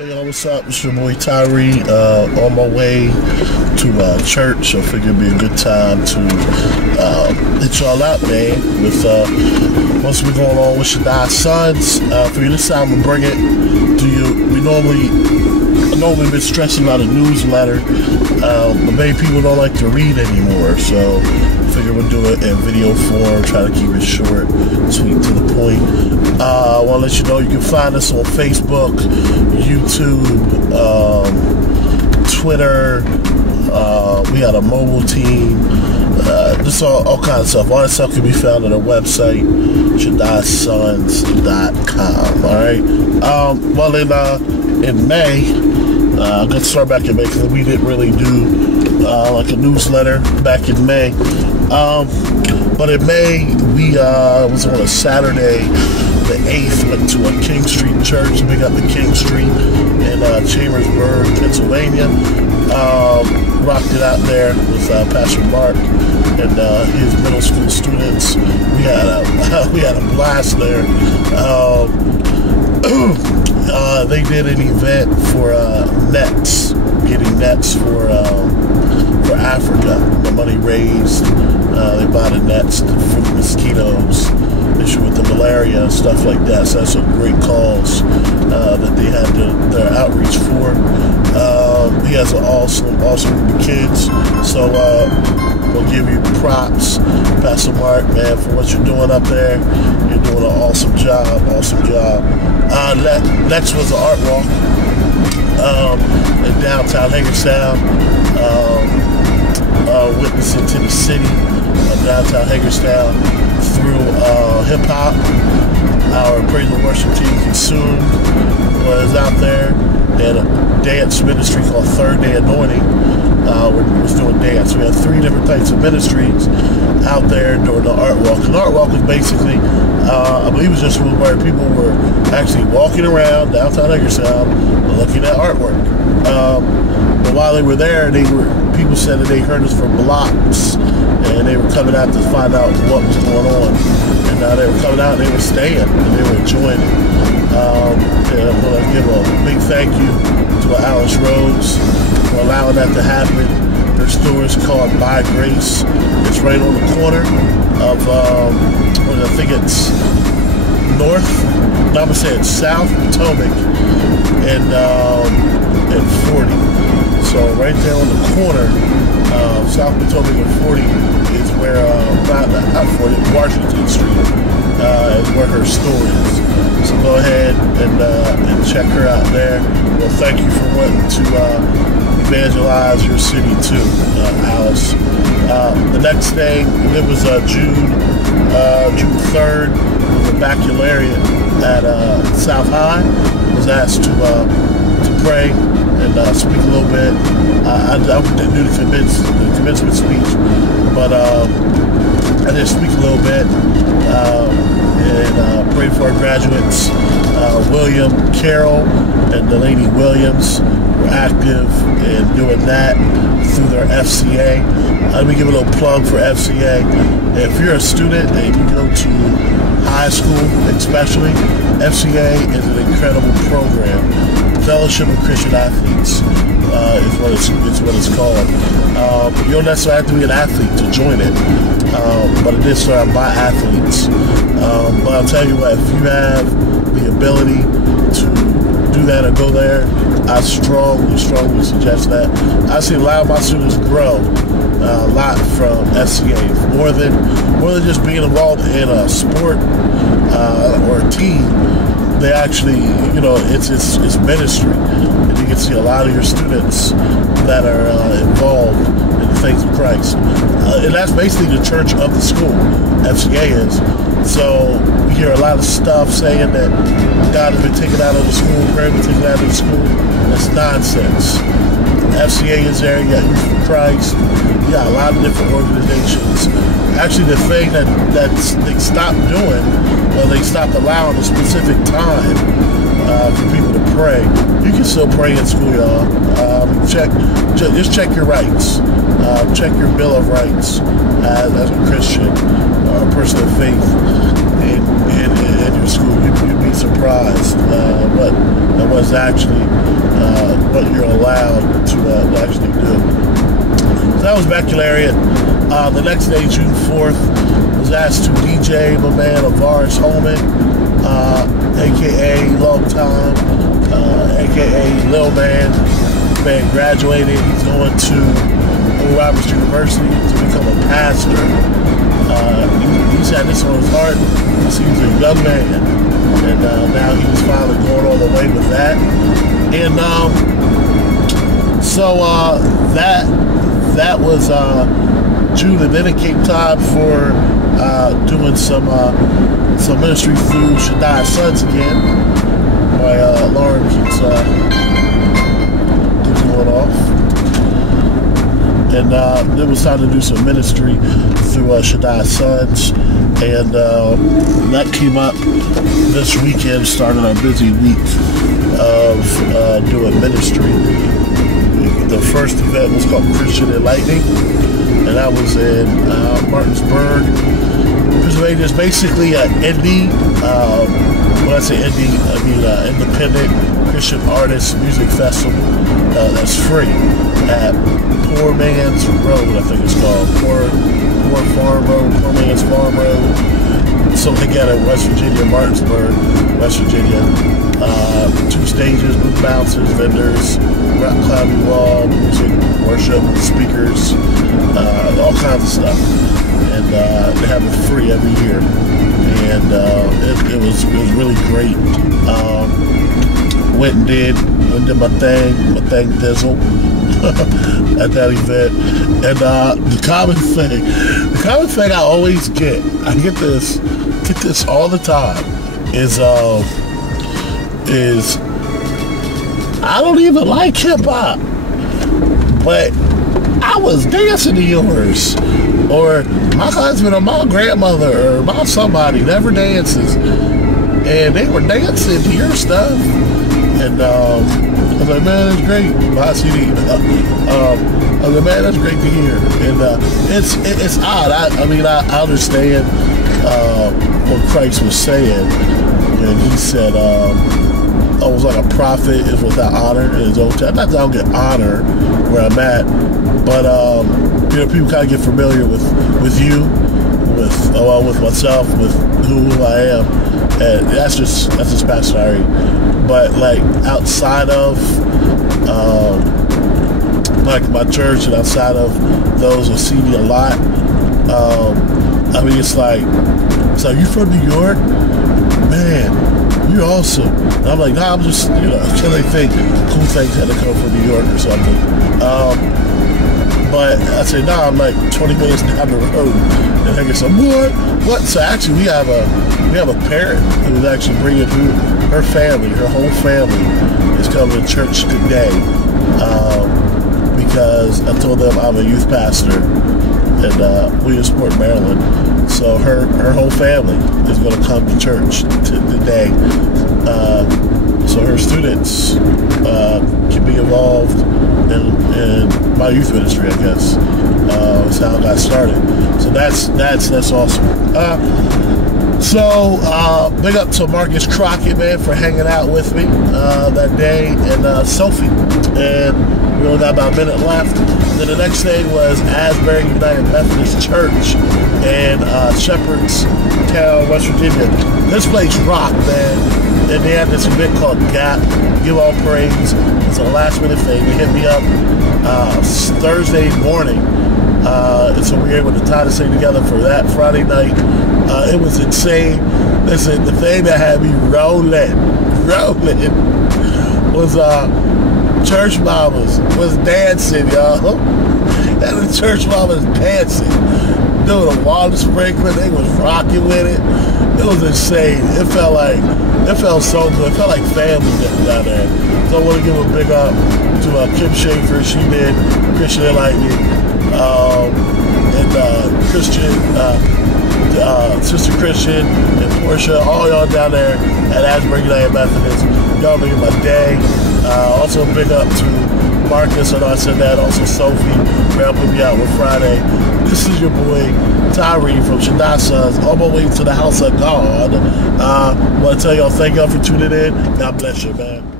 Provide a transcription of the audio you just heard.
Hey y'all, what's up? It's your boy Tyree. On my way to church. I figured it'd be a good time to hit y'all out, man. With once we're going on with Shaddai Sons. For you this time, I'm gonna bring it to you. I normally been stressing about a newsletter, but many people don't like to read anymore. So I figured we'll do it in video form. Try to keep it short, sweet, to the point. I want to let you know you can find us on Facebook, YouTube, Twitter. We got a mobile team. Just all kinds of stuff. All that stuff can be found on our website, ShaddaiSons.com. All right. Well, in May, I'm gonna start back in May because we didn't really do like a newsletter back in May. But in May, we was on a Saturday, the 8th, went to a King Street church. Big up the King Street in Chambersburg, Pennsylvania. Rocked it out there with Pastor Mark and his middle school students. We had a blast there. They did an event for nets, getting nets for Africa. The money raised, they bought the nets for the mosquitoes, issue with the malaria and stuff like that. So that's a great cause that they had their outreach for. He has an awesome group of kids. So we'll give you props, Pastor Mark, man, for what you're doing up there. You're doing an awesome job. Next was the art walk in downtown Hagerstown, witnessing to the city of downtown Hagerstown through hip-hop. Our praise and worship team, Consumed, was out there. They had a dance ministry called Third Day Anointing. We was doing dance. We had 3 different types of ministries out there during the art walk. And the art walk was basically, I believe it was just where people were actually walking around downtown Hagerstown looking at artwork. But while they were there, people said that they heard us for blocks, and they were coming out to find out what was going on. And they were coming out and they were staying and they were enjoying it. And I want to give a big thank you to Alice Rose for allowing that to happen. Her store is called By Grace. It's right on the corner of, I think it's South Potomac and 40. So right there on the corner of South Potomac and 40 is where, not 40, Washington Street is where her store is. So go ahead and check her out there. Well, thank you for wanting to evangelize your city too, Alice. The next thing, it was June 3rd, the baccalaureate at South High. Was asked to pray and speak a little bit. I didn't do the commencement speech, but I did speak a little bit and pray for our graduates. William Carroll and Delaney Williams were active in doing that through their FCA. Let me give a little plug for FCA. If you're a student and you go to high school especially, FCA is an incredible program. Fellowship of Christian Athletes is what it's called. You don't necessarily have to be an athlete to join it, but it is started by athletes. But I'll tell you what, if you have the ability to do that or go there, I strongly suggest that. I've seen a lot of my students grow a lot from FCA, more than just being involved in a sport or a team. They actually, it's ministry, and you can see a lot of your students that are involved in the things of Christ, and that's basically the church of the school. FCA is. So we hear a lot of stuff saying that God has been taken out of the school, prayer has been taken out of the school. That's nonsense. FCA is there. You got Youth for Christ. You got a lot of different organizations. Actually, the thing that they stopped doing, they stopped allowing a specific time for people to pray. You can still pray in school, y'all. Just check your rights. Check your Bill of Rights as a Christian or a person of faith in your school. You'd be be surprised what's actually what you're allowed to actually do. So that was Baccalaureate. The next day, June 4th, was asked to DJ my man Avaris Holman, a.k.a. Long Time, a.k.a. Lil Man. Man graduated. He's going to Oral Roberts University to become a pastor. He's had this on his heart since he was a young man, and now he's finally going all the way with that. And so that was June, and then it came time for doing some ministry through Shaddai Sons again. My alarm keeps going off. And it was time to do some ministry through Shaddai Sons, and that came up this weekend. Started our busy week of doing ministry. The first event was called Christian Enlightening, and that was in Martinsburg, Pennsylvania. It's basically an indie. When I say indie, I mean independent Christian artist music festival that's free at Poor Man's Road, I think it's called. Poor Man's Farm Road. Something together, West Virginia, Martinsburg, West Virginia. 2 stages, booth bouncers, vendors, rock climbing wall, music, worship, speakers, all kinds of stuff. And they have it free every year. And it was really great. Went and did my thing thizzle at that event. And the common thing I always get, I get this all the time, is I don't even like hip hop, but I was dancing to yours, or my husband or my grandmother or my somebody never dances, and they were dancing to your stuff. And I was like, man, that's great. My CD. I was like, man, that's great to hear. And it's odd. I mean, I understand what Christ was saying when he said, I was like a prophet is without honor in his own time. Not that I don't get honor where I'm at, but people kind of get familiar with you, with myself, with who I am, and that's just Pastor Larry. But like outside of like my church and outside of those who see me a lot, I mean, it's like, so you from New York? Man, you're awesome. And I'm like, nah, I'm just, can they think cool things had to come from New York or something? But I said, nah, I'm like 20 minutes down the road. And I guess, what? So actually, we have a parent who is actually bringing her family, her whole family is coming to church today, because I told them I'm a youth pastor in Williamsport, Maryland. So her whole family is going to come to church today. So her students can be involved in my youth ministry, I guess. That's how I got started. So that's awesome. So big up to Marcus Crockett, man, for hanging out with me that day, and Sophie. And we only got about a minute left. Then the next thing was Asbury United Methodist Church in Shepherd's Town, West Virginia. This place rocked, man. And they had this event called Gap, Give All Praise. It's a last minute thing. They hit me up Thursday morning. And so we were able to tie this thing together for that Friday night. It was insane. Listen, the thing that had me rolling was church mamas was dancing, y'all. And the church mamas dancing, doing a water sprinkler. They was rocking with it. It was insane. It felt so good. It felt like family down there. So I want to give a big up to Kim Schaefer. She did Christian Enlightening, and Christian, Sister Christian and Portia, all y'all down there at Asbury United Methodist. Y'all making my day. Also big up to Marcus, I know I said that. Also Sophie, for helping me out with Friday. This is your boy Tyree from Shaddai Sons, on my way to the house of God. I want to tell y'all, thank y'all for tuning in. God bless you, man.